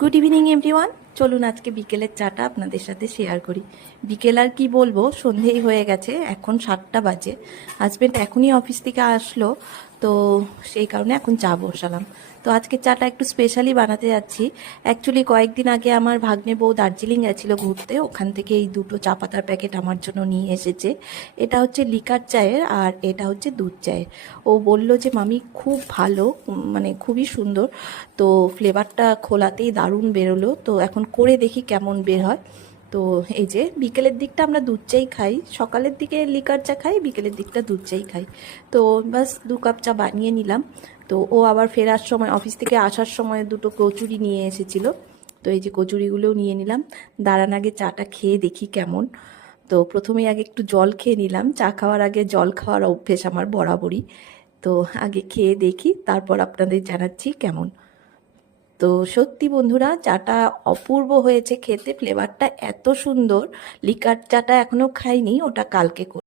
Good evening everyone. চলুন আজকে বিকেলের চাটা আপনাদের সাথে শেয়ার করি। বিকেল আর কি বলবো, সন্ধেই হয়ে গেছে, এখন 7টা বাজে। হাজব্যান্ড এখনই অফিস থেকে আসলো, তো সেই কারণে এখন চা বসালাম। তো আজকে চাটা একটু স্পেশালি বানাতে যাচ্ছি। অ্যাকচুয়ালি কয়েকদিন আগে আমার ভাগ্নে বউ দার্জিলিং গেছিলো ঘুরতে, ওখান থেকে এই দুটো চা পাতার প্যাকেট আমার জন্য নিয়ে এসেছে। এটা হচ্ছে লিকার চায়ের আর এটা হচ্ছে দুধ চায়ের। ও বলল যে মামি খুব ভালো, মানে খুবই সুন্দর। তো ফ্লেভারটা খোলাতেই দারুণ বেরোলো, তো এখন করে দেখি কেমন বের হয়। তো এই যে বিকেলের দিকটা আমরা দুধ চাই খাই, সকালের দিকে লিকার চা খাই, বিকেলের দিকটা দুধ চাই খাই। তো বাস 2 কাপ চা বানিয়ে নিলাম। তো ও আবার ফেরার সময়, অফিস থেকে আসার সময় দুটো কচুরি নিয়ে এসেছিলো। তো এই যে কচুরিগুলোও নিয়ে নিলাম। দাঁড়ান আগে চাটা খেয়ে দেখি কেমন। তো প্রথমেই আগে একটু জল খেয়ে নিলাম, চা খাওয়ার আগে জল খাওয়ার অভ্যেস আমার বরাবরই। তো আগে খেয়ে দেখি, তারপর আপনাদের জানাচ্ছি কেমন। তো সত্যি বন্ধুরা, চাটা অপূর্ব হয়েছে খেতে, ফ্লেভারটা এত সুন্দর। লিকার চাটা এখনো খাইনি, ওটা কালকে